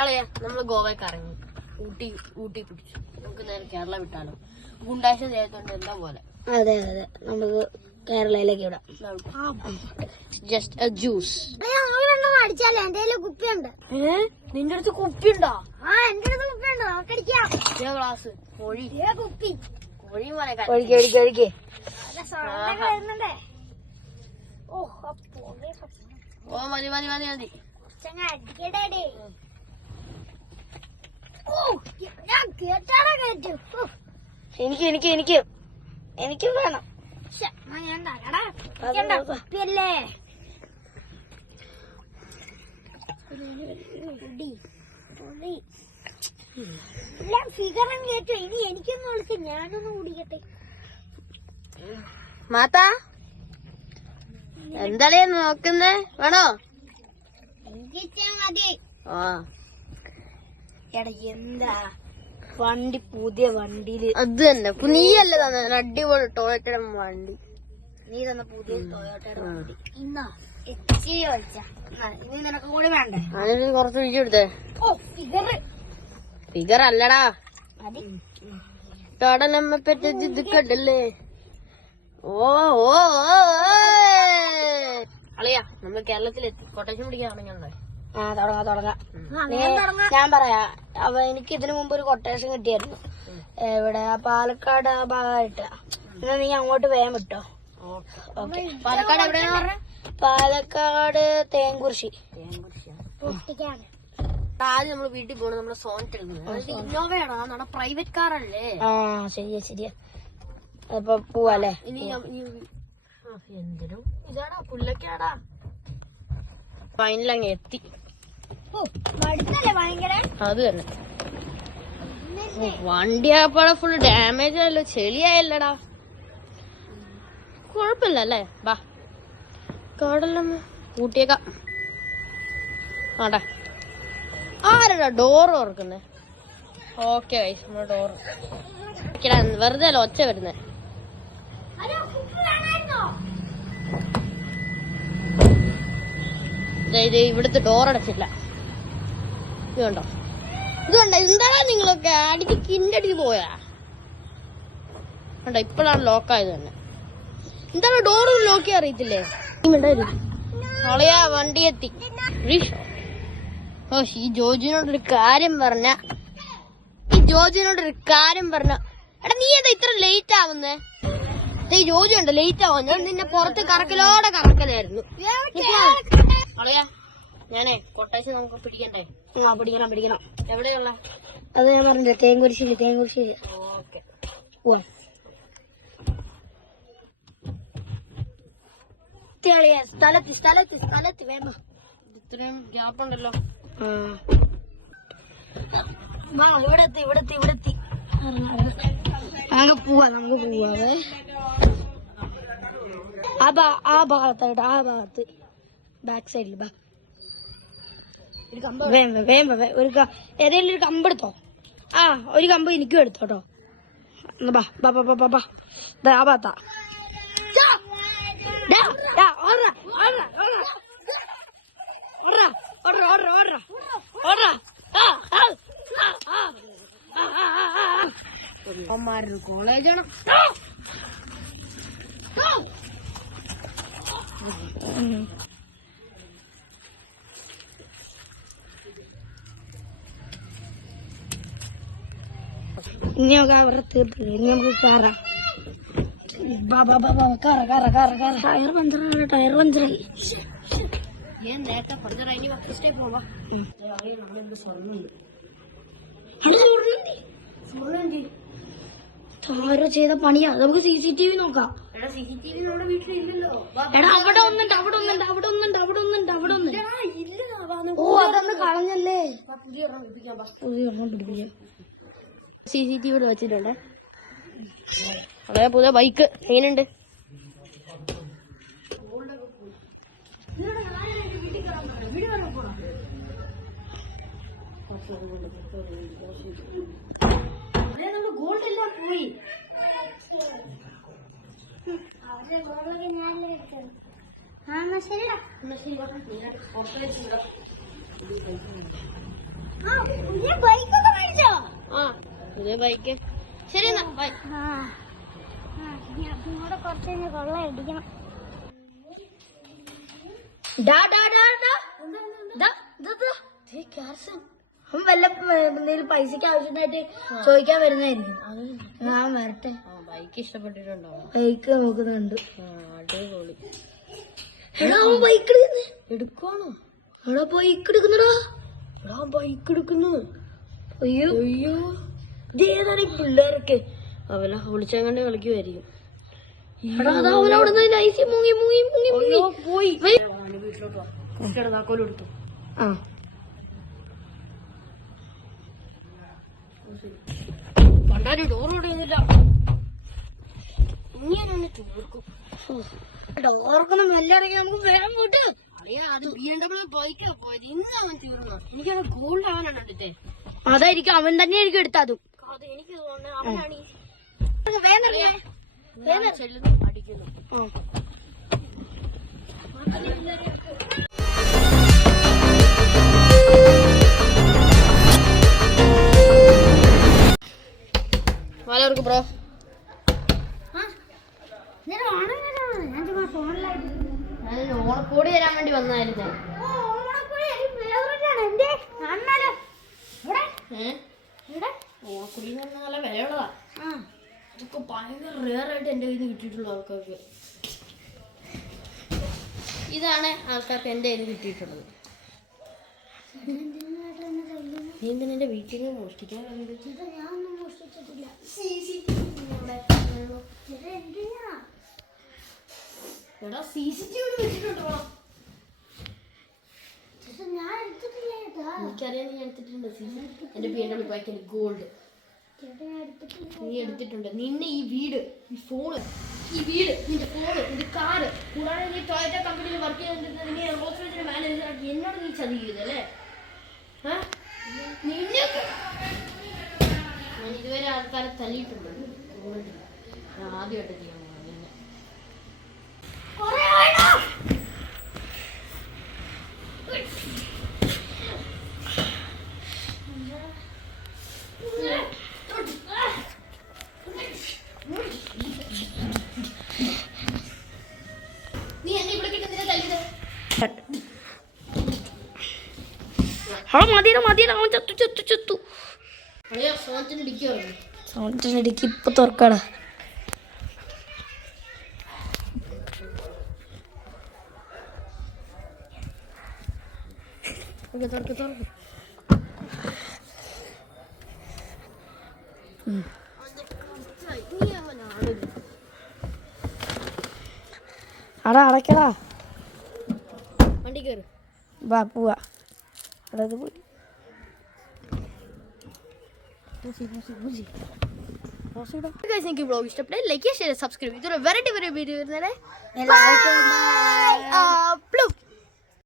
അളയാ നമ്മള് ഗോവയ്ക്ക് ഇറങ്ങി, ഊട്ടി പിടിച്ചു. നമുക്ക് നേരെ കേരള വിട്ടാലോ? ഗുണ്ടാശം ചെയ്തോണ്ട് എന്താ പോലെ. അതെ അതെ, നമുക്ക് കേരളയിലേക്ക് വിടാം. Just a juice. അടിച്ചാലോ? എന്റെ കയ്യില് കുപ്പിയുണ്ട്. നിന്റെ അടുത്ത് കുപ്പിയുണ്ടോ? എന്റെ അടുത്ത് കുപ്പിയുണ്ട്, നമുക്കടിക്കാം. ഗ്ലാസ് കോഴി കുപ്പി കോഴി പോലെ ഒഴിക്കേ. ഓ മതി മതി മതി മതി. എനിക്കും വേണം. കുപ്പിയല്ലേ എല്ലാം ഫിഗറും കേട്ടോ. ഇനി എനിക്കൊന്ന് വിളിച്ച് ഞാനൊന്ന് കുടിക്കട്ടെ. മാതാ എന്താളേ നോക്കുന്നേ? വേണോ? എനിക്ക് മതി. ആ എടാ എന്താ വണ്ടി, പുതിയ വണ്ടിയില് അത് തന്നെ. നീയല്ലേ തന്നെ അടിപൊളി ടൊയോട്ടയുടെ വണ്ടി. നീ തന്ന പുതിയ ടൊയോട്ടയുടെ വണ്ടി. ഇന്നാ എച്ചി വെച്ച ഇനി നിനക്ക് കൂടി വേണ്ടേ? അതിന് കുറച്ച് വീഡിയോ എടുത്തേ. ഫിഗർ അല്ലടാ, കടലമ്മ പറ്റത് ഇത് കണ്ടല്ലേ. ഓ ഓ അളിയാ, നമ്മള് കേരളത്തിലെത്തി. കൊട്ടേഷൻ പിടിക്കാണെങ്കിൽ തുടങ്ങാം. ഞാൻ പറയാ, എനിക്ക് ഇതിനു മുമ്പ് ഒരു കൊട്ടേഷൻ കിട്ടിയായിരുന്നു. ഇവിടെ പാലക്കാട് ആ ഭാഗമായിട്ട്. എന്നാ നീ അങ്ങോട്ട് വേഗം വിട്ടോ. പാലക്കാട് എവിടെയാന്ന് പറഞ്ഞ? പാലക്കാട് തേങ്കുറിശി. ആദ്യം നമ്മള് വീട്ടിൽ പോകണം. നമ്മുടെ സോനറ്റ് ഇന്നോവയാണോ? നമ്മുടെ പ്രൈവറ്റ് കാറല്ലേ? ശരിയാ. അപ്പൊ പോവാല്ലേ? ഇനി എന്തിനും ഇതാടാ പുല്ലക്കാടാ. ഫൈനലങ്ങ് എത്തി. അത് തന്നെ. വണ്ടിയാപ്പാടെ ഫുൾ ഡാമേജ് ആയല്ലോ, ചെളിയായല്ലടാ. കൊഴപ്പില്ല അല്ലേ? ബാ കടലമ്മ കൂട്ടിയേക്കാം. ആടാ, ആരാ ഡോറ് തുറക്കുന്നേ? ഓക്കെ നമ്മുടെ ഡോറ് വെറുതെ അല്ല ഒച്ച വരുന്നേ. ഇവിടുത്തെ ഡോർ അടച്ചില്ല. ഇത് കണ്ടോ? എന്താ നിങ്ങളൊക്കെ അടിക്ക് കിണ്ടടിക്ക് പോയാ കണ്ടോ? ഇപ്പോഴാണ് ലോക്കായത് തന്നെ. എന്താണ് ഡോറ് ലോക്കി അറിയത്തില്ലേ? അവളെയാ വണ്ടി എത്തി. ഈ ജോജിനോടൊരു കാര്യം പറഞ്ഞ എടാ നീ ഏതാ ഇത്ര ലേറ്റ് ആവുന്നേ? ഈ ജോജി ഉണ്ടോ ലേറ്റ് ആവുന്ന? ഞാൻ നിന്നെ പുറത്ത് കറക്കലായിരുന്നു. അവളെയാ ഞാനേ കൊട്ടേഷൻ നമുക്ക് പിടിക്കണ്ടേ? പിടിക്കണം. എവിടെയുള്ള? അത് ഞാൻ പറഞ്ഞില്ല, തേങ്കുരിശില്. ഓക്കെ സ്ഥലത്ത് വേണം. ഇത്രയും ഗ്യാപ്പ് ഉണ്ടല്ലോ. ഇവിടെത്തി. നമുക്ക് പോവാവേ. ആ ഭാഗത്ത് ബാക്ക് സൈഡിൽ ഏതെങ്കിലും ഒരു കമ്പ് എടുത്തോ. ഒരു കമ്പ് എനിക്കും എടുത്തോട്ടോ. ആ ഭാഗത്താ. കോളേജാണ്. ഇനി നമുക്ക് അവരുടെ തീർത്തില്ല. ഇനി നമുക്ക് കയറാം. ടയർ പഞ്ചറായി. ഞാൻ നേരത്തെ പഞ്ചറായി. ഇനി ഫസ്റ്റ് പോവാ. ആരോ ചെയ്ത പണിയാ. നമുക്ക് CCTV നോക്കാം. CCTV നമ്മുടെ വീട്ടിലില്ലല്ലോ. എടാ അവിടെ ഒന്നുണ്ട്. ഓ അതൊന്ന് കളഞ്ഞല്ലേ. പുതിയ പിടിപ്പിക്കാം. CCTV വെച്ചിട്ടുണ്ട്. അതേ പുതിയ ബൈക്ക് എങ്ങനെയുണ്ട്? ഗോൾഡ് എല്ലാം പോയി. ബൈക്കൊക്കെ മേടിച്ചോ? ആ പുതിയ ബൈക്ക്. ശരി എന്നാ ബൈ. കൂടെ കുറച്ച് കൊള്ള അടിക്കണം. അവൻ വല്ല എന്തെങ്കിലും പൈസക്ക് ആവശ്യമായിട്ട് ചോദിക്കാൻ വരുന്നതായിരിക്കും. ഞാൻ വരട്ടെ. ബൈക്ക് ഇഷ്ടപ്പെട്ടിട്ടുണ്ടോ? ബൈക്ക് നോക്കുന്നുണ്ട്. അടിപൊളി. എടാ അവൻ ബൈക്ക് എടുക്കുവാണോ? എടാ ബൈക്ക് എടുക്കുന്നടാ. എടാ ബൈക്ക് എടുക്കുന്നു. അയ്യോ അയ്യോ ഇതേതാണ് ഈ പിള്ളേരൊക്കെ. അവല വിളിച്ചങ്ങണ്ട് കളിക്കുമായിരിക്കും. അവനവിടെ ലൈസി മുങ്ങി മുങ്ങി മുങ്ങി മുങ്ങി പോയി. വീട്ടിലോട്ട് വാ. താക്കോലും എടുത്തു. ആ കണ്ടാലും ഡോറോടൊന്നുമില്ല. ഇങ്ങനെ തീർക്കും. ഡോർക്കൊന്നും മെല്ലടങ്ങി നമുക്ക് വേഗം പോട്ട്. അറിയാ അത് BMW ബൈക്കാ പോയത്. ഇന്ന് അവൻ തീർന്നു. എനിക്കത് ഗോൾഡ് അവനാണ് കണ്ടിട്ടേ. അതായിരിക്കും അവൻ തന്നെ ആയിരിക്കും എടുത്തതും. അത് എനിക്ക് തോന്നുന്നത് അവനാണ് ചെല്ലുന്നു അടിക്കുന്നു. വലവർക്ക് ബ്രോ ഞാൻ ഓണക്കോടി തരാൻ വേണ്ടി വന്നായിരുന്നു. ഓണക്കുടി എന്ന് പറഞ്ഞാൽ നല്ല വിലയുള്ളതാ. അതൊക്കെ ഭയങ്കര റെയർ ആയിട്ട് എന്റെ കയ്യിൽ നിന്ന് കിട്ടിയിട്ടുള്ള ആൾക്കാർക്ക്. ഇതാണ് ആൾക്കാർക്ക് എന്റെ കയ്യിൽ നിന്ന് കിട്ടിയിട്ടുള്ളത്. നീ എന്തിനാ എന്റെ വീട്ടിൽ നിന്ന് മോഷ്ടിക്കാൻ വേണ്ടി? എടാ CCTV വെച്ചിട്ടുണ്ടോ? എനിക്കറിയാം നീ എടുത്തിട്ടുണ്ട്. എന്റെ BMW ബൈക്കിന്റെ ഗോൾഡ് നീ എടുത്തിട്ടുണ്ട്. നിന്നെ ഈ വീട്, ഈ ഫോണ്, നിന്റെ ഫോണ്, നിന്റെ കാറ്, കൂടാതെ നീ ടൊയോട്ട കമ്പനിയിൽ വർക്ക് ചെയ്തിട്ട് നീ റോസ് റോസിന്റെ മാനേജർ ആക്കി എന്നോട് നീ ചതിക്കരുതല്ലേ? നിന്നൊക്കെ ഞാൻ ഇതുവരെ ആൾക്കാരെ തല്ലിയിട്ടുണ്ട്. ഞാൻ ആദ്യമായിട്ട് ചെയ്യാൻ പോകുന്നത് നിന്നെ. നീ എന്നെ ഇവിടെ കിട്ടുന്നില്ല തല്ലിയത്. മതിയുടെ അവൻ ചത്തു ചത്തു ചത്തു. അളിയാ സോണത്തിന് ഇടിക്കുവായിരുന്നു. സൗണ്ടിനിടയ്ക്ക് ഇപ്പൊ തുറക്കടാ. തുറക്ക്. അടയ്ക്കടാ. വണ്ടി കയറി വാ പോവാ. അടത് പോയി. നിങ്ങൾക്ക് ബ്ലോഗ് ഇഷ്ടപ്പെട്ടെ ലൈക്ക് ഷെയർ സബ്സ്ക്രൈബ്. ഇതൊരു വെറൈറ്റി വീഡിയോ വരുന്നേ.